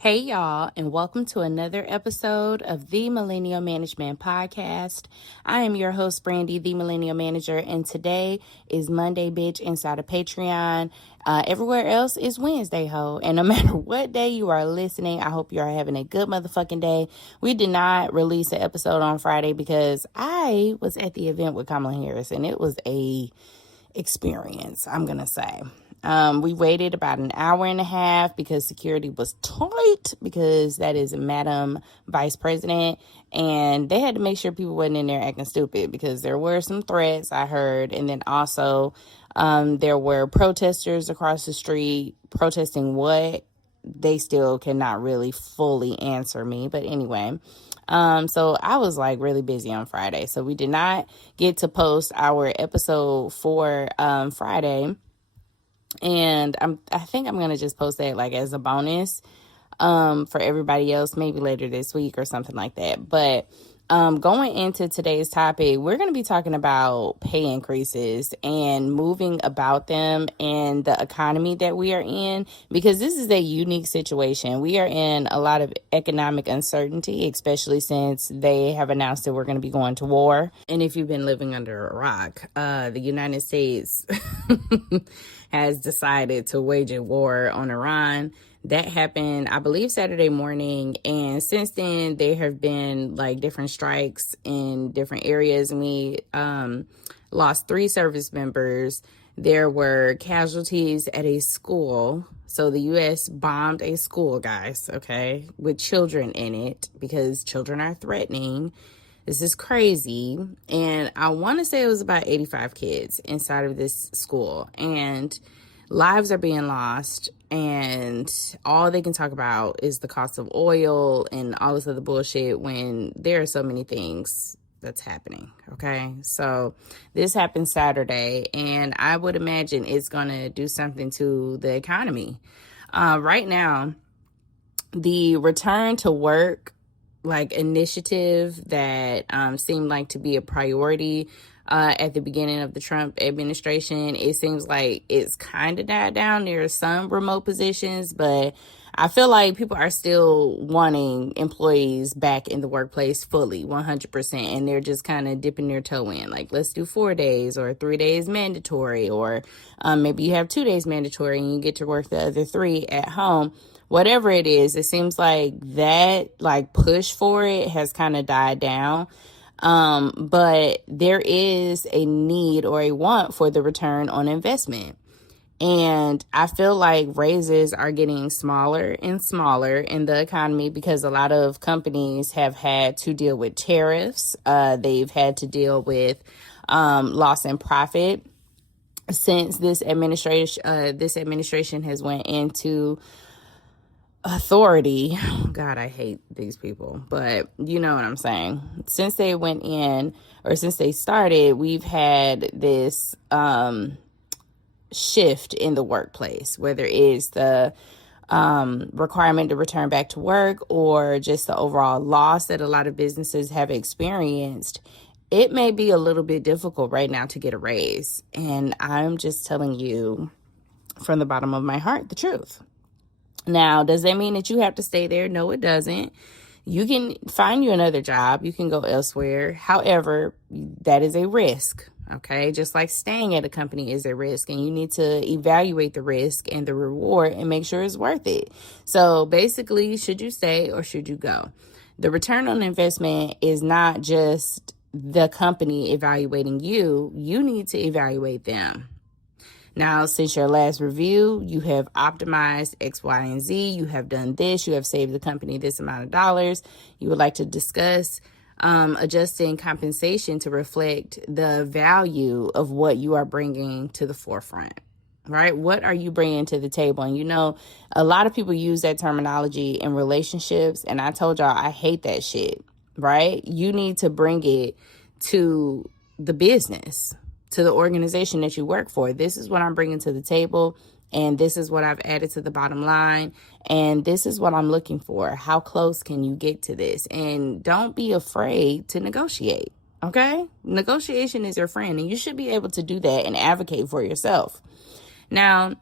Hey, y'all, and welcome to another episode of the Millennial Management Podcast. I am your host, Brandy, the Millennial Manager, and today is Monday, bitch, inside of Patreon. Everywhere else is Wednesday, ho. And no matter what day you are listening, I hope you are having a good motherfucking day. We did not release an episode on Friday because I was at the event with Kamala Harris, and it was a experience, I'm gonna say. We waited about an hour and a half because security was tight because that is Madam Vice President, and they had to make sure people wasn't in there acting stupid because there were some threats I heard, and then also there were protesters across the street protesting what they still cannot really fully answer me, but anyway. So I was like really busy on Friday. So we did not get to post our episode for Friday. And I think I'm going to just post that like as a bonus for everybody else, maybe later this week or something like that. But going into today's topic, we're going to be talking about pay increases and moving about them and the economy that we are in, because this is a unique situation. We are in a lot of economic uncertainty, especially since they have announced that we're going to be going to war. And if you've been living under a rock, the United States has decided to wage a war on Iran. That happened, I believe, Saturday morning. And since then, there have been like different strikes in different areas. And we lost 3 service members. There were casualties at a school. So the U.S. bombed a school, guys, okay, with children in it because children are threatening. This is crazy. And I want to say it was about 85 kids inside of this school. And lives are being lost. And all they can talk about is the cost of oil and all this other bullshit when there are so many things that's happening. Okay. So this happened Saturday. And I would imagine it's going to do something to the economy. Right now, the return to work like initiative that seemed like to be a priority at the beginning of the Trump administration, it seems like it's kind of died down. There are some remote positions, but I feel like people are still wanting employees back in the workplace fully, 100%. And they're just kind of dipping their toe in. Like, let's do 4 days or 3 days mandatory, or maybe you have 2 days mandatory and you get to work the other 3 at home. Whatever it is, it seems like that like push for it has kind of died down. But there is a need or a want for the return on investment. And I feel like raises are getting smaller and smaller in the economy because a lot of companies have had to deal with tariffs. They've had to deal with loss in profit since this administration has went into authority. God, I hate these people, but you know what I'm saying. Since they went in, or since they started, we've had this shift in the workplace, whether it's the requirement to return back to work or just the overall loss that a lot of businesses have experienced. It may be a little bit difficult right now to get a raise. And I'm just telling you from the bottom of my heart the truth. Now, does that mean that you have to stay there? No, it doesn't. You can find you another job. You can go elsewhere. However, that is a risk, okay? Just like staying at a company is a risk, and you need to evaluate the risk and the reward and make sure it's worth it. So basically, should you stay or should you go? The return on investment is not just the company evaluating you. You need to evaluate them. Now, since your last review, you have optimized X, Y, and Z. You have done this. You have saved the company this amount of dollars. You would like to discuss adjusting compensation to reflect the value of what you are bringing to the forefront, right? What are you bringing to the table? And you know, a lot of people use that terminology in relationships. And I told y'all, I hate that shit, right? You need to bring it to the business, to the organization that you work for. This is what I'm bringing to the table, and this is what I've added to the bottom line, and this is what I'm looking for. How close can you get to this? And don't be afraid to negotiate, okay? Negotiation is your friend, and you should be able to do that and advocate for yourself. Now,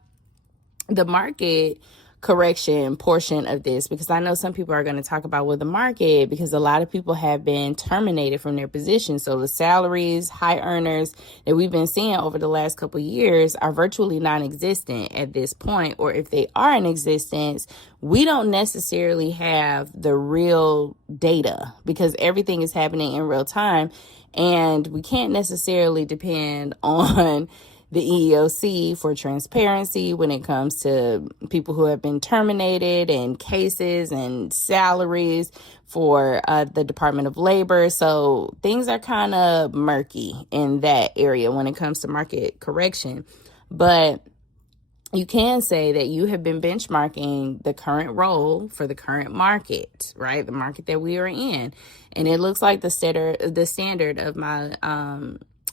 the market correction portion of this, because I know some people are going to talk about the market, because a lot of people have been terminated from their positions. So the salaries, high earners that we've been seeing over the last couple of years are virtually non-existent at this point, or if they are in existence, we don't necessarily have the real data because everything is happening in real time, and we can't necessarily depend on the EEOC for transparency when it comes to people who have been terminated and cases and salaries for the Department of Labor. So things are kind of murky in that area when it comes to market correction. But you can say that you have been benchmarking the current role for the current market, right? The market that we are in. And it looks like the standard of my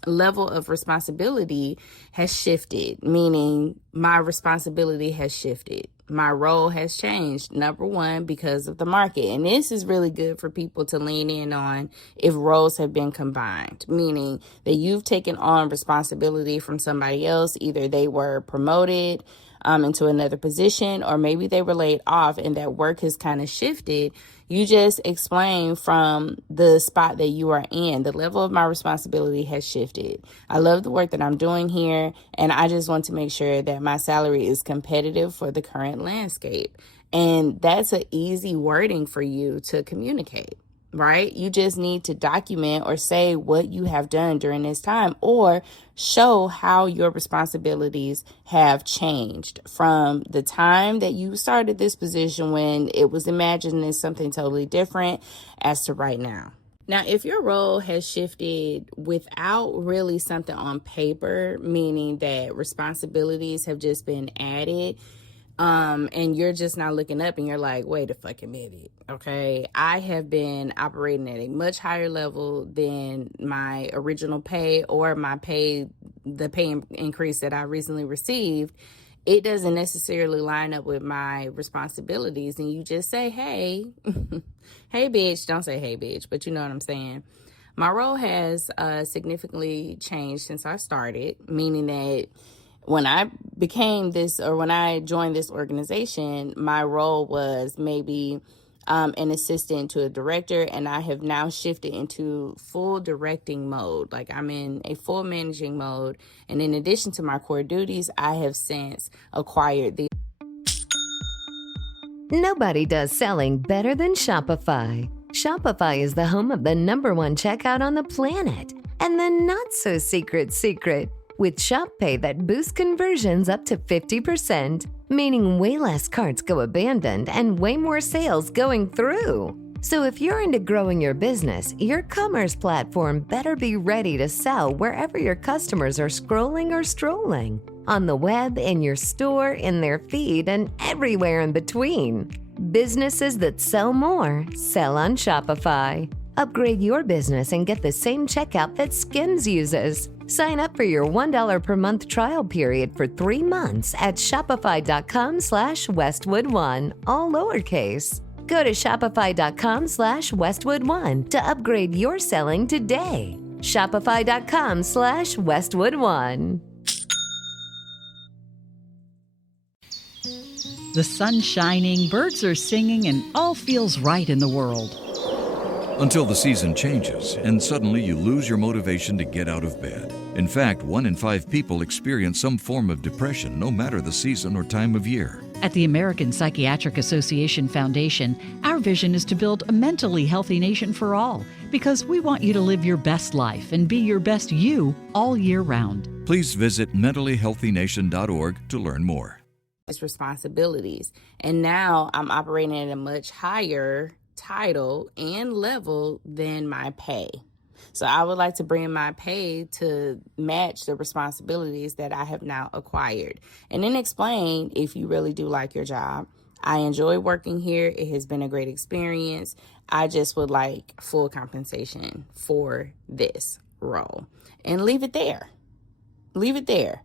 level of responsibility has shifted, meaning my responsibility has shifted. My role has changed, number one, because of the market. And this is really good for people to lean in on if roles have been combined, meaning that you've taken on responsibility from somebody else. Either they were promoted into another position, or maybe they were laid off and that work has kind of shifted. You just explain from the spot that you are in, the level of my responsibility has shifted. I love the work that I'm doing here, and I just want to make sure that my salary is competitive for the current landscape. And that's an easy wording for you to communicate, right? You just need to document or say what you have done during this time, or show how your responsibilities have changed from the time that you started this position when it was imagined as something totally different as to right now. Now, if your role has shifted without really something on paper, meaning that responsibilities have just been added, and you're just not looking up and you're like, wait a fucking minute, okay? I have been operating at a much higher level than my original pay or the pay increase that I recently received. It doesn't necessarily line up with my responsibilities. And you just say, hey, hey, bitch. Don't say, hey, bitch, but you know what I'm saying. My role has significantly changed since I started, meaning that when I when I joined this organization, my role was maybe an assistant to a director, and I have now shifted into full directing mode. Like, I'm in a full managing mode. And in addition to my core duties, I have since acquired the. Nobody does selling better than Shopify. Shopify is the home of the #1 checkout on the planet. And the not-so-secret secret, with Shop Pay that boosts conversions up to 50%, meaning way less carts go abandoned and way more sales going through. So if you're into growing your business, your commerce platform better be ready to sell wherever your customers are scrolling or strolling. On the web, in your store, in their feed, and everywhere in between. Businesses that sell more, sell on Shopify. Upgrade your business and get the same checkout that Skims uses. Sign up for your $1 per month trial period for 3 months at shopify.com/Westwood1, all lowercase. Go to shopify.com/Westwood1 to upgrade your selling today. Shopify.com/Westwood1. The sun's shining, birds are singing, and all feels right in the world. Until the season changes, and suddenly you lose your motivation to get out of bed. In fact, 1 in 5 people experience some form of depression, no matter the season or time of year. At the American Psychiatric Association Foundation, our vision is to build a mentally healthy nation for all, because we want you to live your best life and be your best you all year round. Please visit mentallyhealthynation.org to learn more. Responsibilities. And now I'm operating at a much higher title and level than my pay. So I would like to bring my pay to match the responsibilities that I have now acquired. And then explain if you really do like your job. I enjoy working here. It has been a great experience. I just would like full compensation for this role. And leave it there. Leave it there.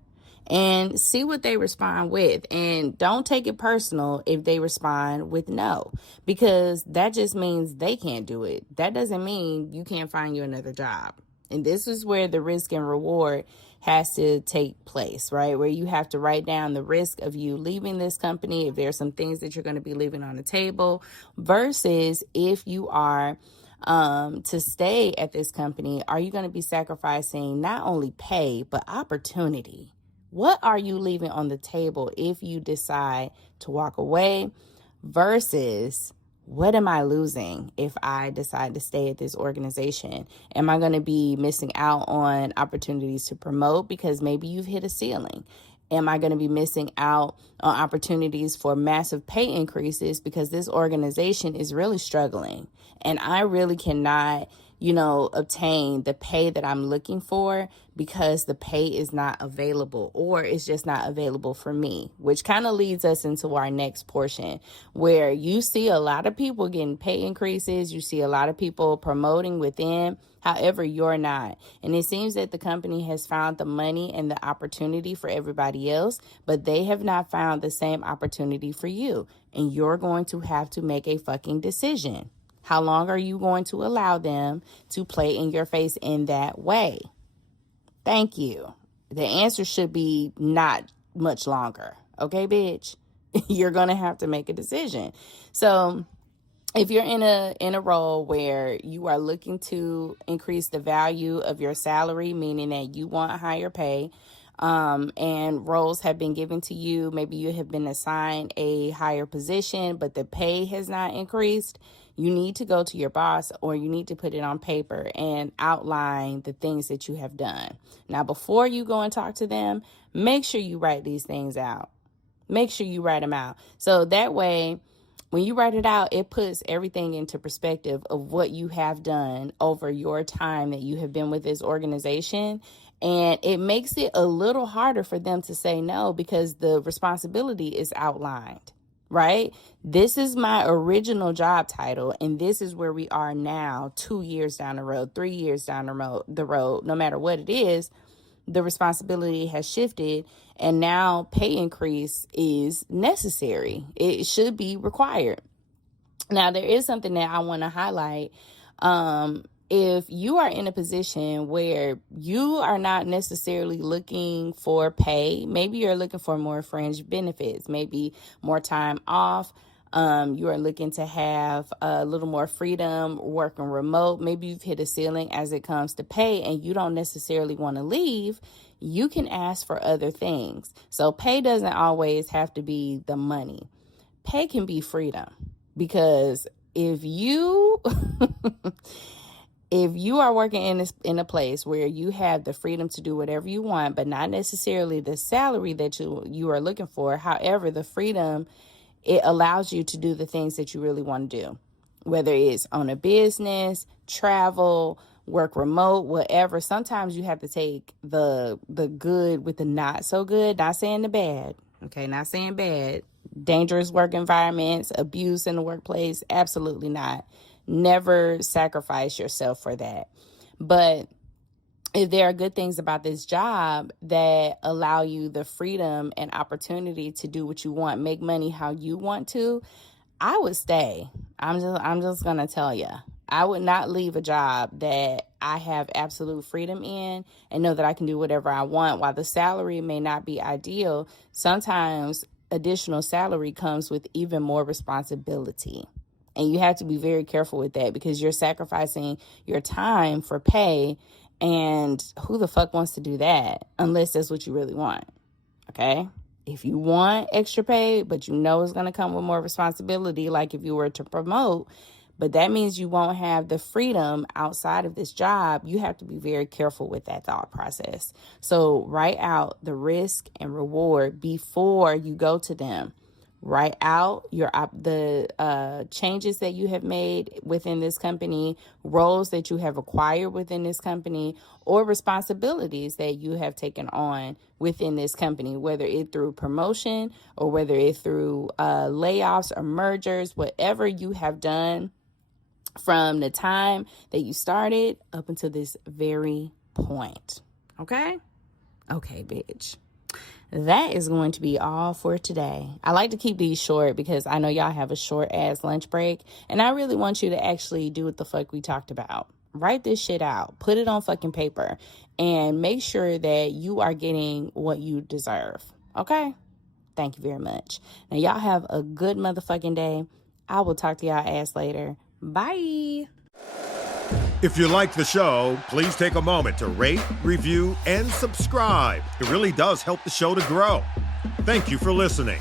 And see what they respond with. And don't take it personal if they respond with no, because that just means they can't do it. That doesn't mean you can't find you another job. And this is where the risk and reward has to take place, right? Where you have to write down the risk of you leaving this company, if there's some things that you're going to be leaving on the table, versus if you are to stay at this company, are you going to be sacrificing not only pay, but opportunity? What are you leaving on the table if you decide to walk away versus what am I losing if I decide to stay at this organization? Am I going to be missing out on opportunities to promote because maybe you've hit a ceiling? Am I going to be missing out on opportunities for massive pay increases because this organization is really struggling and I really cannot, obtain the pay that I'm looking for because the pay is not available or it's just not available for me, which kind of leads us into our next portion where you see a lot of people getting pay increases. You see a lot of people promoting within. However, you're not. And it seems that the company has found the money and the opportunity for everybody else, but they have not found the same opportunity for you. And you're going to have to make a fucking decision. How long are you going to allow them to play in your face in that way? Thank you. The answer should be not much longer. Okay, bitch? You're going to have to make a decision. So if you're in a role where you are looking to increase the value of your salary, meaning that you want higher pay, and roles have been given to you, maybe you have been assigned a higher position, but the pay has not increased, you need to go to your boss or you need to put it on paper and outline the things that you have done. Now, before you go and talk to them, make sure you write these things out. Make sure you write them out. So that way, when you write it out, it puts everything into perspective of what you have done over your time that you have been with this organization. And it makes it a little harder for them to say no because the responsibility is outlined, right? This is my original job title, and this is where we are now, 2 years down the road, 3 years down the road, no matter what it is, the responsibility has shifted, and now pay increase is necessary. It should be required. Now, there is something that I want to highlight. If you are in a position where you are not necessarily looking for pay, maybe you're looking for more fringe benefits, maybe more time off, you are looking to have a little more freedom working remote, maybe you've hit a ceiling as it comes to pay and you don't necessarily want to leave, you can ask for other things. So pay doesn't always have to be the money. Pay can be freedom, because if you if you are working in a place where you have the freedom to do whatever you want, but not necessarily the salary that you are looking for, however, the freedom, it allows you to do the things that you really want to do, whether it's own a business, travel, work remote, whatever. Sometimes you have to take the good with the not so good, not saying the bad, okay, not saying bad. Dangerous work environments, abuse in the workplace, absolutely not. Never sacrifice yourself for that. But if there are good things about this job that allow you the freedom and opportunity to do what you want, make money how you want to, I would stay. I'm just going to tell you, I would not leave a job that I have absolute freedom in and know that I can do whatever I want. While the salary may not be ideal, sometimes additional salary comes with even more responsibility. And you have to be very careful with that because you're sacrificing your time for pay. And who the fuck wants to do that unless that's what you really want? Okay? If you want extra pay, but you know it's going to come with more responsibility, like if you were to promote, but that means you won't have the freedom outside of this job, you have to be very careful with that thought process. So write out the risk and reward before you go to them. Write out the changes that you have made within this company, roles that you have acquired within this company, or responsibilities that you have taken on within this company, whether it through promotion or whether it through layoffs or mergers, whatever you have done from the time that you started up until this very point. Okay? Okay, bitch. That is going to be all for today. I like to keep these short because I know y'all have a short ass lunch break, and I really want you to actually do what the fuck we talked about. Write this shit out. Put it on fucking paper. And make sure that you are getting what you deserve. Okay? Thank you very much. Now, y'all have a good motherfucking day. I will talk to y'all ass later. Bye. If you like the show, please take a moment to rate, review, and subscribe. It really does help the show to grow. Thank you for listening.